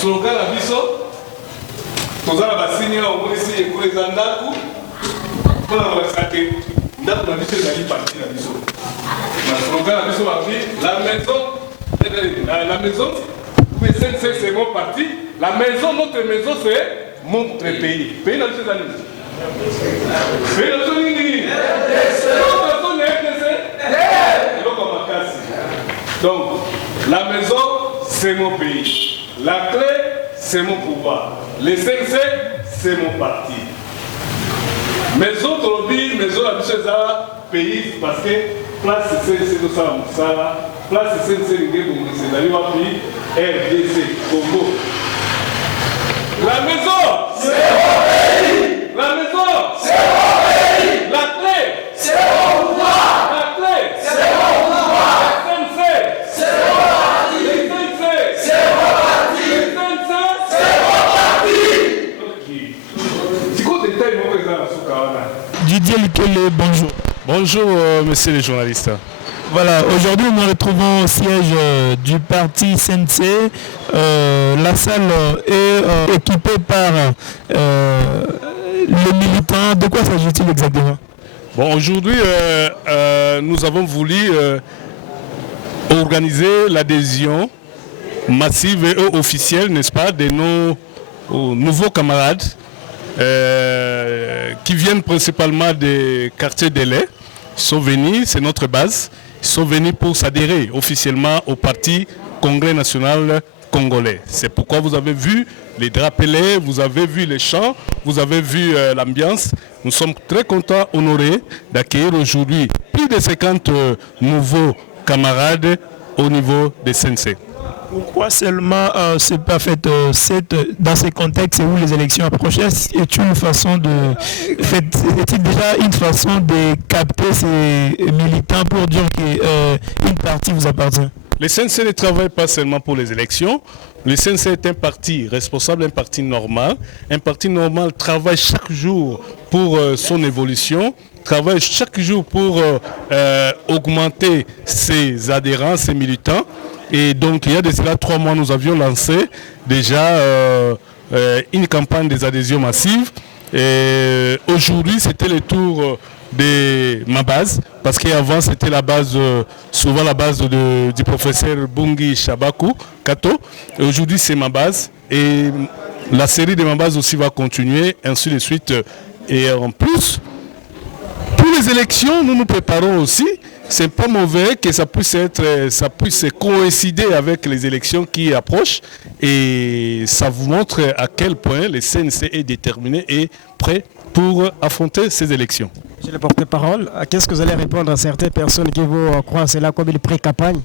slogan à biso tozala basini au monisi ekoleza ndaku pona basake ndaku na biso ezali parti na biso na slogan à biso babi la maison c'est mon parti, la maison, notre maison c'est mon pays. Pays dans ces années. Pays dans ces années. Donc, la maison, c'est mon pays. La clé, c'est mon pouvoir. Les 5 c'est mon parti. Maison, Tolobi, maison, la biche, pays, parce que place, c'est ça. Place, c'est RDC, Congo. La maison, c'est mon pays. La maison, c'est mon pays. La clé, c'est mon pouvoir. La clé, c'est mon pouvoir. C'est mon parti. C'est mon parti. C'est mon parti. C'est quoi le détail, mon président Soukawana? Didier Likele, bonjour. Bonjour, messieurs les journalistes. Voilà, aujourd'hui nous nous retrouvons au siège du parti CNC. La salle est équipée par les militants. De quoi s'agit-il exactement? Bon, aujourd'hui, nous avons voulu organiser l'adhésion massive et officielle, n'est-ce pas, de nos nouveaux camarades qui viennent principalement des quartiers de l'Est. Ils sont venus, c'est notre base. Ils sont venus pour s'adhérer officiellement au parti Congrès national congolais. C'est pourquoi vous avez vu les drapelets, vous avez vu les chants, vous avez vu l'ambiance. Nous sommes très contents, honorés d'accueillir aujourd'hui plus de 50 nouveaux camarades au niveau des CNC. Pourquoi seulement c'est pas fait dans ces contextes où les élections approchent? Est-il une façon est-il déjà une façon de capter ces militants pour dire qu'une partie vous appartient? Le CNC ne travaille pas seulement pour les élections. Le CNC est un parti responsable, un parti normal. Un parti normal travaille chaque jour pour son évolution, travaille chaque jour pour augmenter ses adhérents, ses militants. Et donc, il y a de cela 3 mois, nous avions lancé déjà une campagne des adhésions massives. Aujourd'hui, c'était le tour de ma base, parce qu'avant, c'était la base, souvent la base du professeur Bungi Shabaku Kato. Aujourd'hui, c'est ma base. Et la série de ma base aussi va continuer, ainsi de suite. Et en plus, pour les élections, nous nous préparons aussi. C'est pas mauvais que ça puisse coïncider avec les élections qui approchent, et ça vous montre à quel point le CNC est déterminé et prêt pour affronter ces élections. Monsieur le porte-parole, qu'est-ce que vous allez répondre à certaines personnes qui vont croire cela comme une pré-campagne?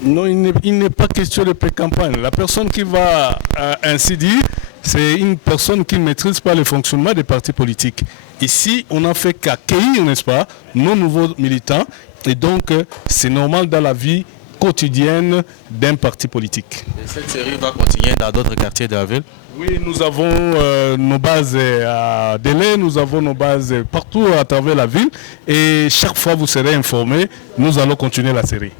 Non, il n'est pas question de pré-campagne. La personne qui va ainsi dire, c'est une personne qui ne maîtrise pas le fonctionnement des partis politiques. Ici, on n'a fait qu'accueillir, n'est-ce pas, nos nouveaux militants. Et donc, c'est normal dans la vie quotidienne d'un parti politique. Et cette série va continuer dans d'autres quartiers de la ville? Oui, nous avons nos bases à Délai, nous avons nos bases partout à travers la ville. Et chaque fois, vous serez informés, nous allons continuer la série.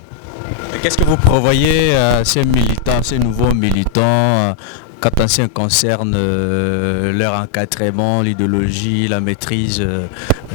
Qu'est-ce que vous prévoyez ces militants, ces nouveaux militants, quand on s'y concerne leur encadrement, l'idéologie, la maîtrise du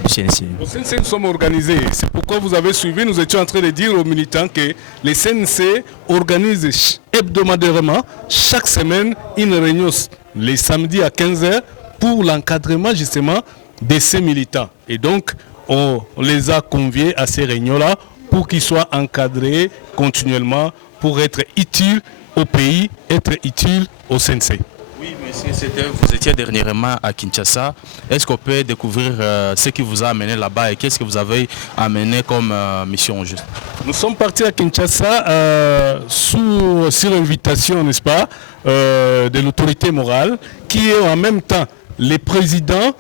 CNC? Au CNC, nous sommes organisés. C'est pourquoi vous avez suivi, nous étions en train de dire aux militants que les CNC organisent hebdomadairement, chaque semaine, une réunion les samedis à 15h pour l'encadrement justement de ces militants. Et donc, on les a conviés à ces réunions-là pour qu'ils soient encadrés continuellement, pour être utiles au pays, être utiles au CNC. Oui, monsieur, vous étiez dernièrement à Kinshasa. Est-ce qu'on peut découvrir ce qui vous a amené là-bas et qu'est-ce que vous avez amené comme mission juste? Nous sommes partis à Kinshasa sur invitation, n'est-ce pas, de l'autorité morale, qui est en même temps le président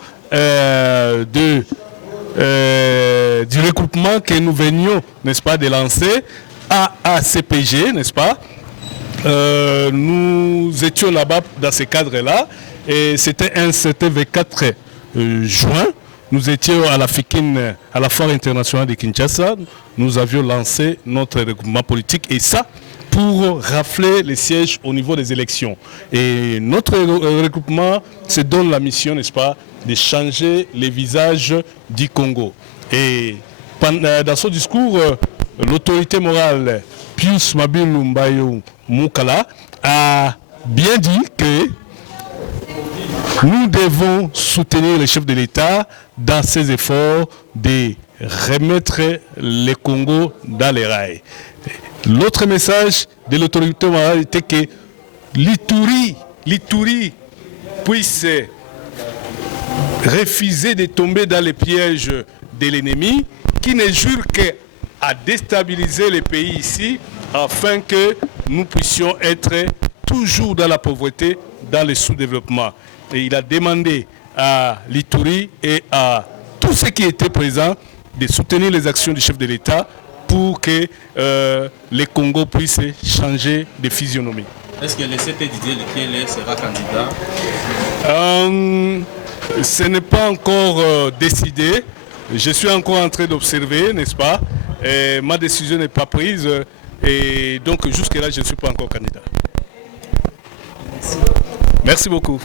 du regroupement que nous venions, n'est-ce pas, de lancer, AACPG, n'est-ce pas. Nous étions là-bas dans ce cadre-là, et c'était un V4 juin. Nous étions à la FIKIN, à la Foire internationale de Kinshasa. Nous avions lancé notre regroupement politique, et ça pour rafler les sièges au niveau des élections. Et notre regroupement se donne la mission, n'est-ce pas, de changer les visages du Congo. Et dans son discours, l'autorité morale Pius Mabilou Mbayo Moukala a bien dit que nous devons soutenir le chef de l'État dans ses efforts de remettre le Congo dans les rails. L'autre message de l'autorité morale était que l'Ituri puisse refuser de tomber dans les pièges de l'ennemi, qui ne jure qu'à déstabiliser les pays ici, afin que nous puissions être toujours dans la pauvreté, dans le sous-développement. Et il a demandé à l'Ituri et à tous ceux qui étaient présents de soutenir les actions du chef de l'État pour que le Congo puisse changer de physionomie. Est-ce que le CT Didier Lekele sera candidat? Ce n'est pas encore décidé. Je suis encore en train d'observer, n'est-ce pas? Et ma décision n'est pas prise. Et donc jusque-là, je ne suis pas encore candidat. Merci beaucoup.